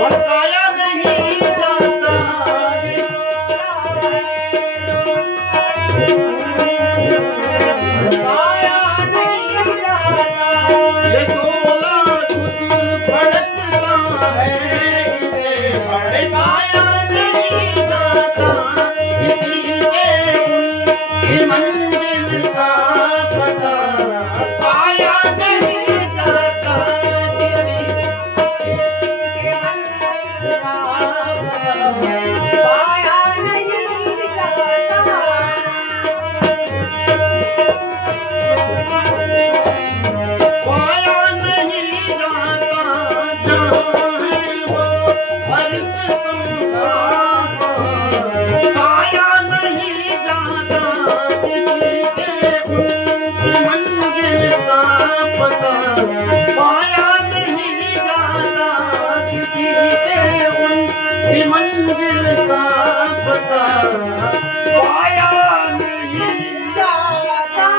भड़काया नहीं जाता भड़काया नहीं जाता ये शोला खुद भड़कता है इसे भड़काया नहीं जाता किसी से मंजिल का पता पाया नहीं जाता पाया नहीं जाता पाया नहीं जाता जहाँ है वो अर्थ तुमका पाया नहीं जाता किसी से उनकी मंजिल का पता पाया नहीं जाता किसी से उनकी मंजिल का पता पाया नहीं जाता